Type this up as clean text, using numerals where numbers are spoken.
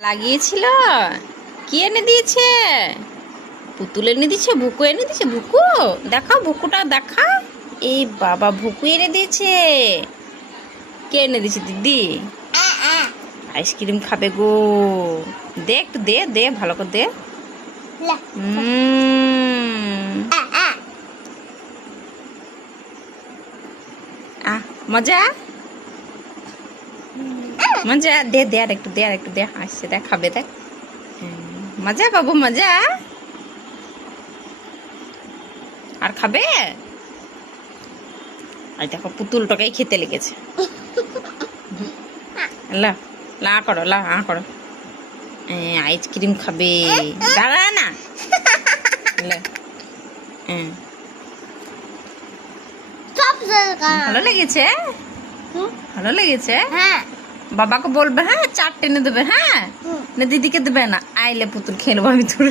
লাগিয়েছিল। কি এনে দিয়েছে? পুতুল এনে দিয়েছে, বুকু এনে দিয়েছে। বুকু দেখাও, বুকুটা দেখা। এই বাবা, বুকু এনে দিয়েছে। কে এনে দিয়েছে? দিদি আইসক্রিম খাবে গো। দে একটু, দে দে ভালো করে দে। মজা মজা। দে দে আর একটু, দে আর একটু, দে। আসছে, দেখ খাবে, দেখ। মজা বাবু, মজা। আর খাবে? আর দেখো, পুতুলটাকেই খেতে লেগেছে। লা লা করো, লা আ করো। আইসক্রিম খাবে। দাঁড়া না। ভালো লেগেছে? ভালো লেগেছে? বাবাকে বলবে, হ্যাঁ, চারটে এনে দেবে। হ্যাঁ, না দিদিকে দেবে না? আইলে পুতুল খেলবো আমি তোর।